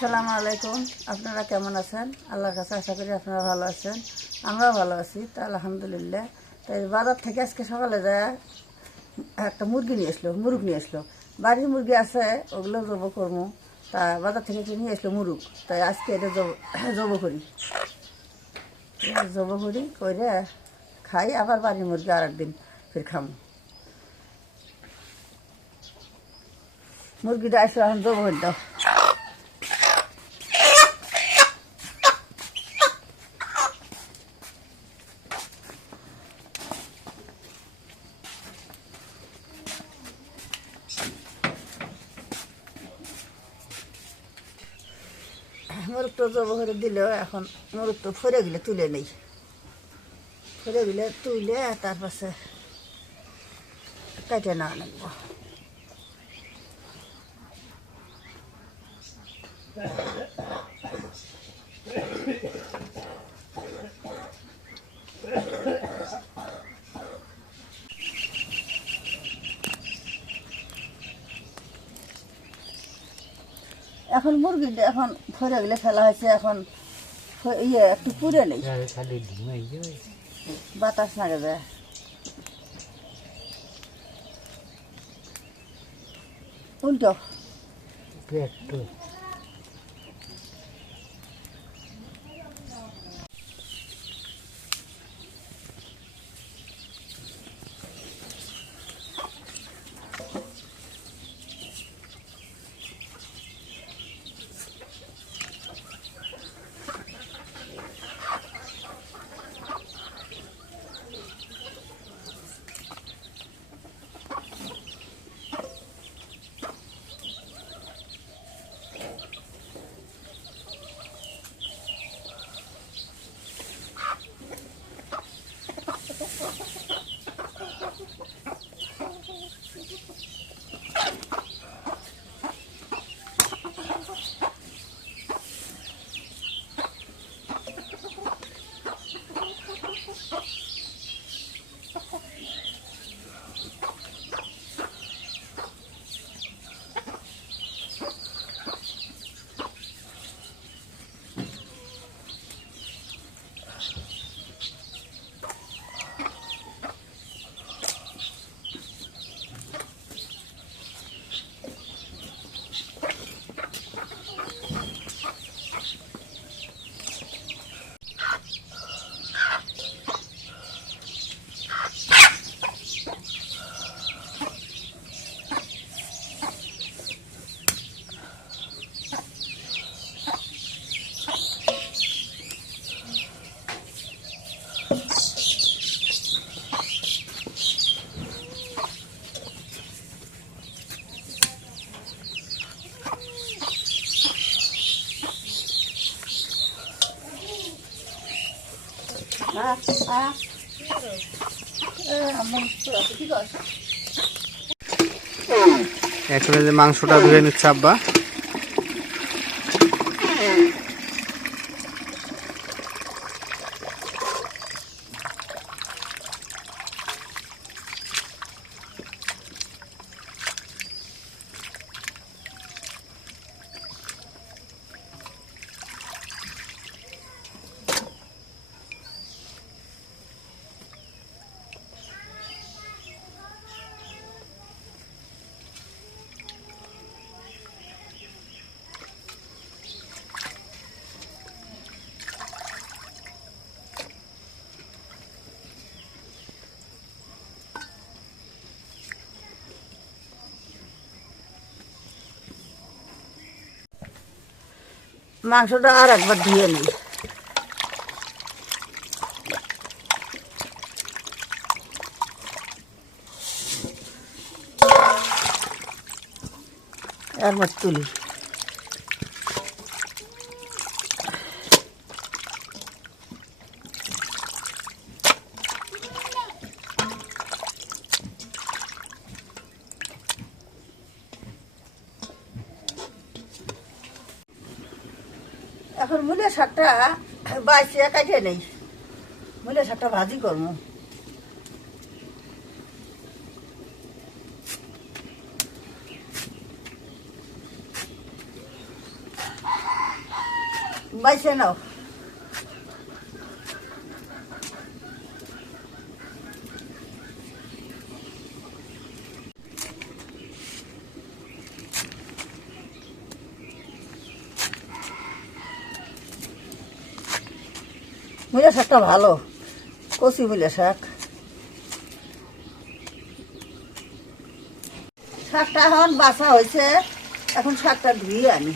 আসসালামু আলাইকুম। আপনারা কেমন আছেন? আল্লাহর কাছে আশা করি আপনারা ভালো আছেন। আমরাও ভালো আছি, তা আলহামদুলিল্লাহ। তাই বাজার থেকে আজকে সকালে যায় একটা মুরগি নিয়ে আসলো, মুরগ নিয়ে আসলো। বাড়ির মুরগি আছে, ওগুলো জব করব তা বাজার থেকে কি নিয়ে আসলো মুরগ। তাই আজকে এটা জব জব করি। জব করি করে খাই, আবার বাড়ির মুরগি আর একদিন ফির খামো। মুরগিটা আসলে, এখন জব করে, দাও। তো জব দিলেও এখন মুরগ তো ফরে গেলে তুলে নেই। ফরে গেলে তুলে তারপাশে কাটে না নেব এখন মুরগিটা এখন ফরে গেলে ফেলা হয়েছে এখন ইয়ে একটু পুড়ে নেই। যায় বাতাস না যায় উল্টো। পেট এখন যে মাংসটা ধুয়ে নিচ্ছে আব্বা। মাংসটা আর একবার ধুয়ে নিই। একবার তুলি। এখন মূলে শাকটা বাইশে কাটে নেই। মূলে শাকটা ভাজি করব। বাইশে নাও মূলা শাকটা ভালো। কচি বলে শাক। শাকটা এখন বাসা হয়েছে। এখন শাকটা ধুয়ে আনি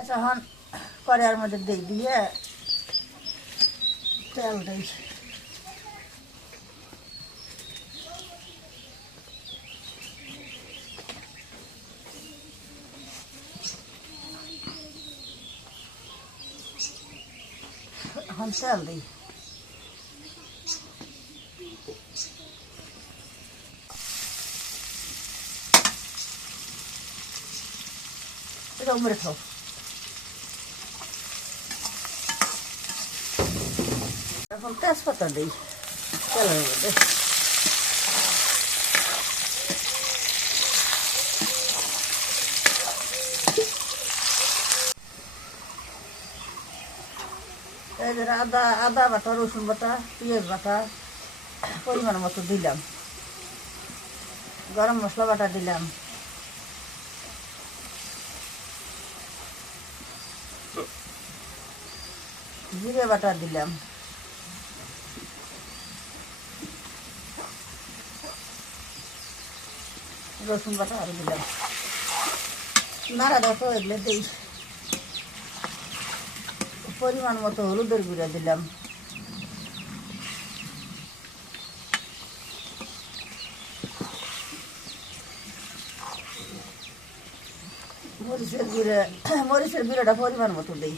আচ্ছা, এখন কড়াইয়ের মধ্যে দিয়ে দিয়ে তেল দিই এখন তেল দিই এটা উমরে খাও তেজপাতা দিই। তেলের মধ্যে আদা আদা বাটা, রসুন বাটা, পেঁয়াজ বাটা পরিমাণ মতো দিলাম। গরম মশলা বাটা দিলাম। জিরে বাটা দিলাম। রসুন বাটা আরও দিলাম। নাড়া দেখো এগুলো দিই। পরিমাণ মতো হলুদের গুঁড়া দিলাম। মরিচের গুঁড়া, মরিচের গুঁড়াটা পরিমাণ মতো দিই।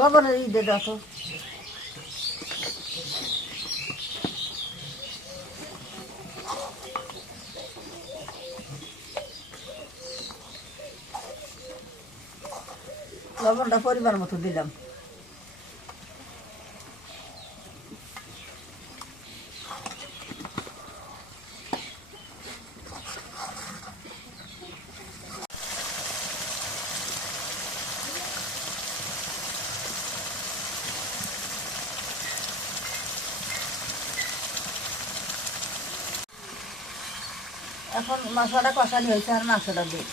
লবণের ঈদে দেখো লবণটা পরিমাণ মতো দিলাম। মশলাটা কষানি হয়েছে আর মাংসটা দিই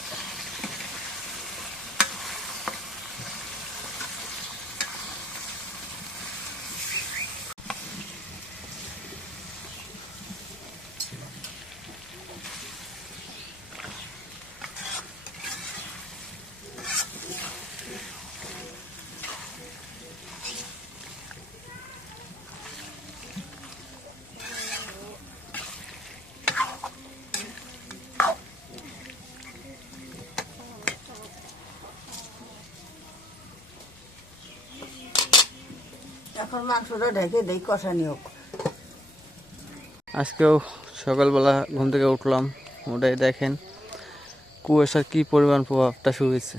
এখন মাংসটা ঢেকে দেই কষানি হোক আজকেও সকালবেলা ঘুম থেকে উঠলাম ওটাই দেখেন কুয়াশার কি পরিমাণ প্রভাবটা শুরু হয়েছে।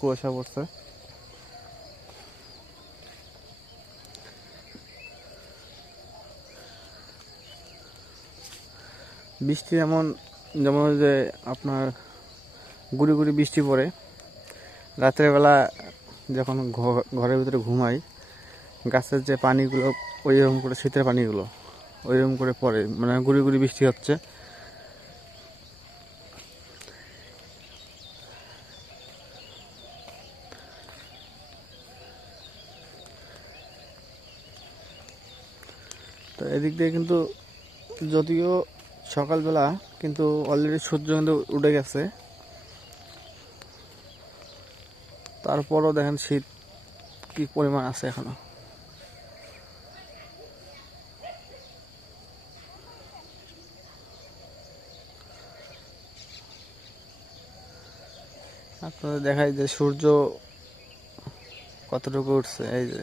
কুয়াশা পড়ছে। বৃষ্টি এমন, যেমন যে আপনার গুড়ি গুড়ি বৃষ্টি পড়ে রাত্রেবেলা যখন ঘরের ভিতরে ঘুমাই, গাছের যে পানিগুলো ওই রকম করে শীতের পানিগুলো ওই রকম করে পড়ে। মানে গুড়ি গুড়ি বৃষ্টি হচ্ছে। তো এদিক দিয়ে কিন্তু যদিও সকালবেলা কিন্তু অলরেডি সূর্য কিন্তু উঠে গেছে। তারপরও দেখেন শীত কি পরিমাণ আছে এখনও। আপনাদের দেখায় যে সূর্য কতটুকু উঠছে, এই যে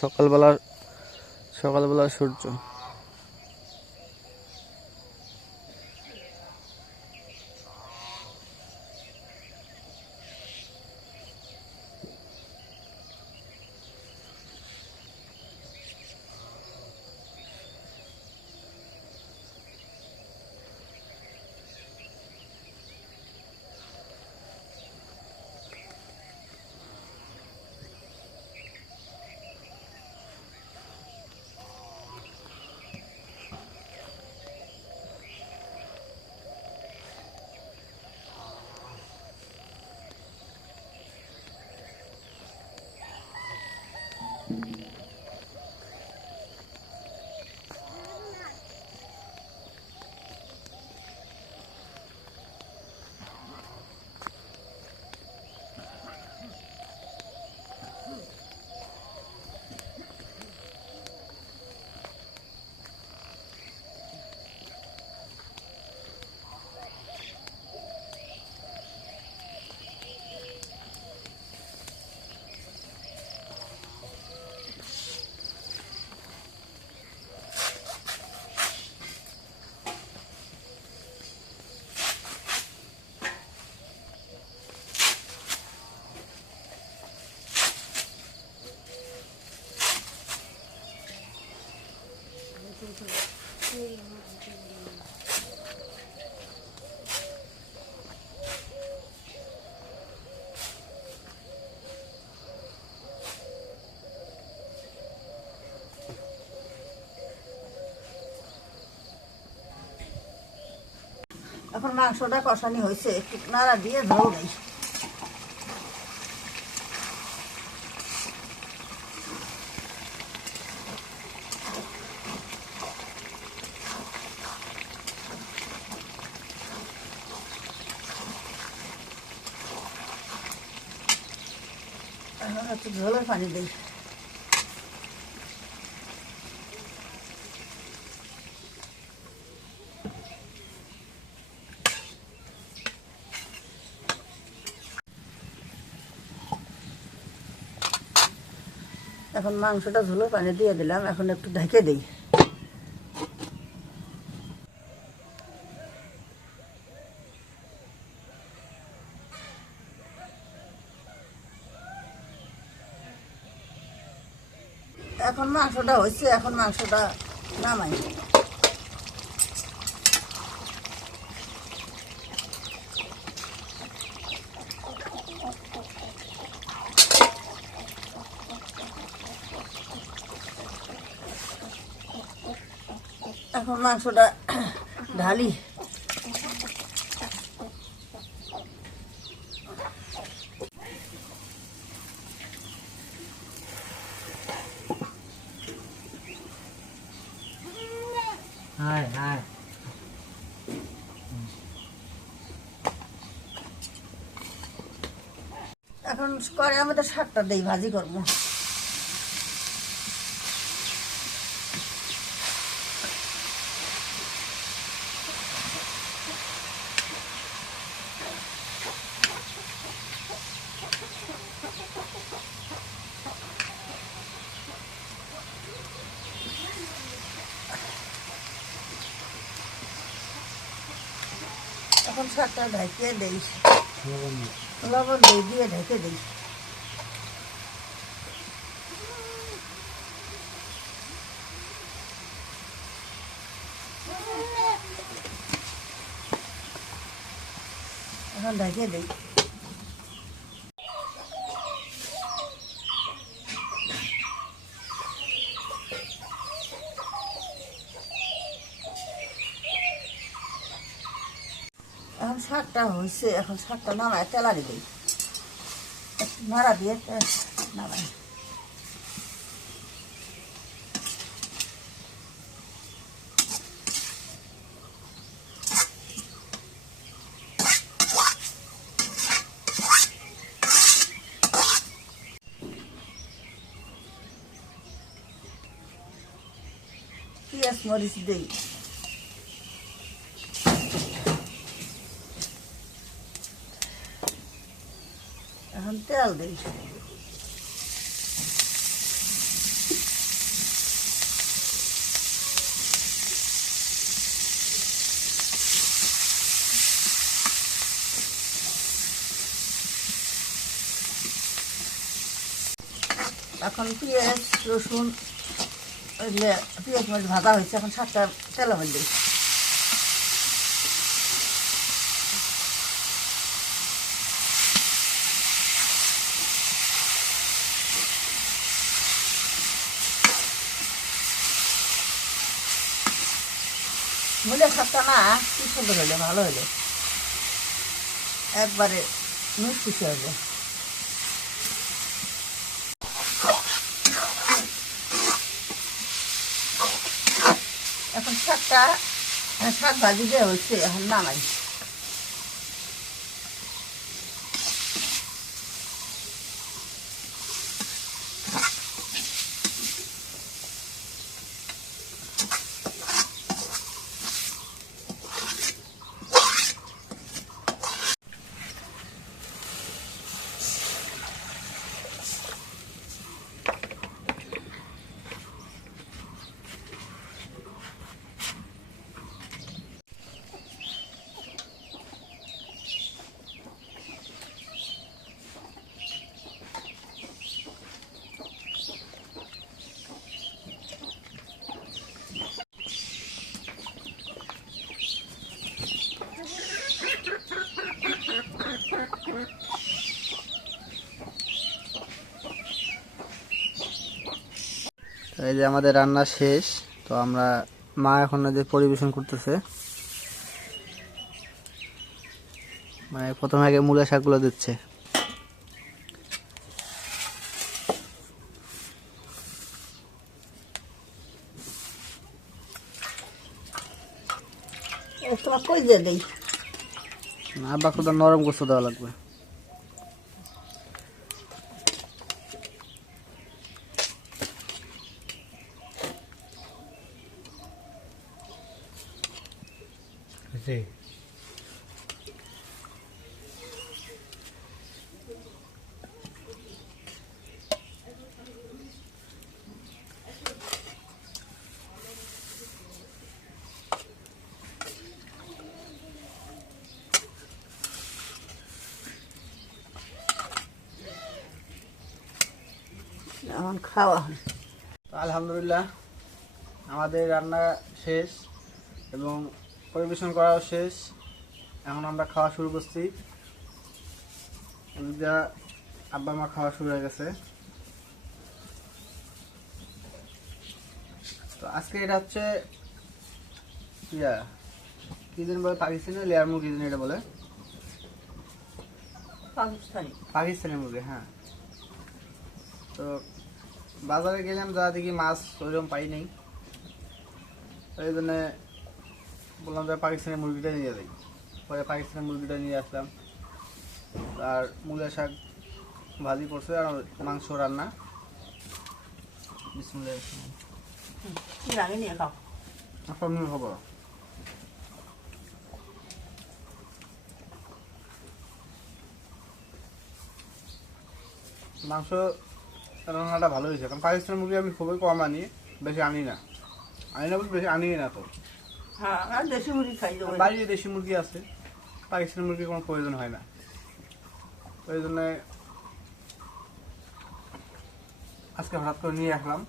সকালবেলার সকালবেলার সূর্য। এখন মাংসটা কষানি হয়েছে একটু নাড়া দিয়ে দেই এখন ঝোলের পানি দিই। এখন মাংসটা ঝুলো পানি দিয়ে দিলাম। এখন একটু ঢেকে দিই। এখন মাংসটা হয়েছে, এখন মাংসটা নামাই এখন মাংসটা ঢালি। hai hai এখন করে আমাদের শাকটা দেই ভাজি করব। এখন শাকটা ঢাকিয়ে দেই লবণ দিয়ে দিয়ে ঢেকে দিই। এখন ঢেকে দিই। করা হয়েছে এখন শাকটা নামায় তেলারে দিই নাড়া দিয়ে নামাই e as flores dele. তেল এখন পেঁয়াজ রসুন পেঁয়াজ মরিচ ভাজা হয়েছে এখন সাতটা তেলের মধ্যে দিই। মূলের সাতটা না, কি সুন্দর হইল, ভালো হইল। একবারে মিষ্টি হইল এখন শাকটা শাক ভাজি দেওয়া হচ্ছে এখন নামাই। তো এই যে আমাদের রান্না শেষ তো আমরা মা এখন যে পরিবেশন করতেছে। মানে প্রথমে আগে মূলা শাকগুলো দিচ্ছে। তোমার কই দিয়ে দিই? আব্বা তো নরম গোস্ত দেওয়া লাগবে জি এখন খাওয়া। হয় আলহামদুলিল্লাহ আমাদের রান্না শেষ এবং পরিবেশন করাও শেষ। এখন আমরা খাওয়া শুরু করছি। যা আব্বা মা খাওয়া শুরু হয়ে গেছে। তো আজকে এটা হচ্ছে ইয়া কি বলে পাকিস্তানি লেয়ার মুরগি দিন এটা বলে। পাকিস্তানি। পাকিস্তানি মুরগি হ্যাঁ। তো বাজারে গেলাম যা দেখি মাছ ওইরকম পাই নাই। এই জন্য বললাম যে পাকিস্তানের মুরগিটা নিয়ে যাই। পরে পাকিস্তানের মুরগিটা নিয়ে আসলাম। আর মূলা শাক ভাজি করছে আর মাংস রান্না। বিসমুল্লাহ আমি নিয়ে খাও। আপনার খবর মাংস রান্নাটা ভালো হয়েছে। কারণ পাকিস্তানি মুরগি আমি খুবই কম আনি বেশি আনি না। আনি না বলতে বেশি আনি না তো। হ্যাঁ আর দেশি মুরগি খাই বাইরে দেশি মুরগি আছে পাকিস্তানি মুরগির কোনো প্রয়োজন হয় না। ওই জন্য আজকে হঠাৎ করে নিয়ে আসলাম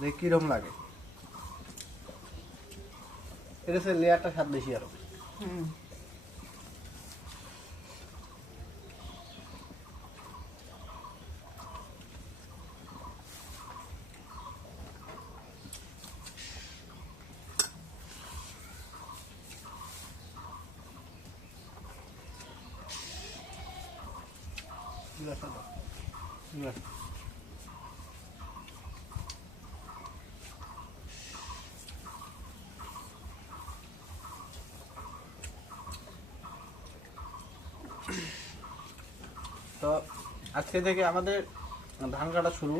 যে কীরকম লাগে। এটা হচ্ছে লেয়ারটা স্বাদ বেশি আরও। হুম। তো আজকে থেকে আমাদের ধান কাটা শুরু।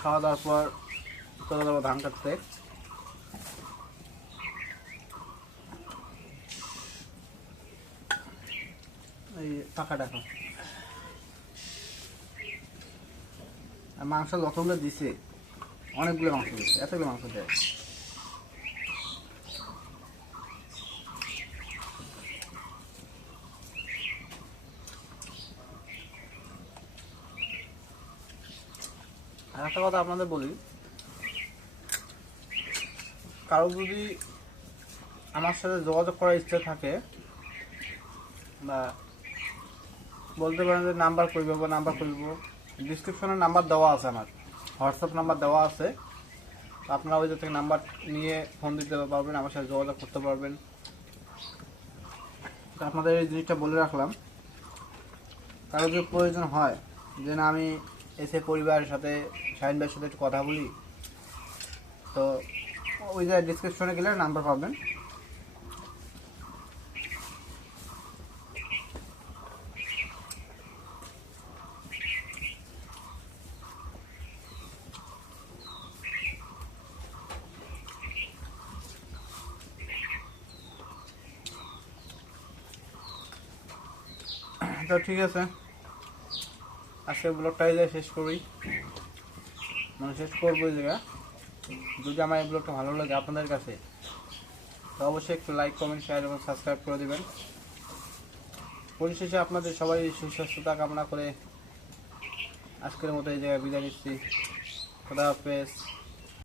খাওয়া দাওয়ার পর চলে যাব ধান কাটতে। এই টাকা আর মাংস যতগুলো দিছে, অনেকগুলো মাংস দিচ্ছে এতগুলো মাংস দেয়। আর একটা কথা আপনাদের বলি, কারও যদি আমার সাথে যোগাযোগ করার ইচ্ছা থাকে বা বলতে পারেন যে নাম্বার করব বা নাম্বার করব ডিসক্রিপশনে নাম্বার দেওয়া আছে আমার। হোয়াটসঅ্যাপ নাম্বার দেওয়া আছে। আপনারা ওই থেকে নাম্বার নিয়ে ফোন দিতে পারবেন, আমার সাথে যোগাযোগ করতে পারবেন। আপনাদের এই জিনিসটা বলে রাখলাম। কারও যদি প্রয়োজন হয়, যে না আমি এসে পরিবারের সাথে, শাহিন ভাইয়ের সাথে একটু কথা বলি, তো ওই যে ডিসক্রিপশনে গেলে নাম্বার পাবেন। তো ঠিক আছে। আজকে ব্লগটাই যাই শেষ করি। মানে শেষ করব এই জায়গা যদি আমার এই ব্লগটা ভালো লাগে আপনাদের কাছে, তো অবশ্যই একটু লাইক কমেন্ট শেয়ার এবং সাবস্ক্রাইব করে দেবেন। পরিশেষে আপনাদের সবাই সুস্বাস্থ্যতা কামনা করে আজকের মতো এই জায়গায় বিদায় নিচ্ছি। খোদা হাফেজ।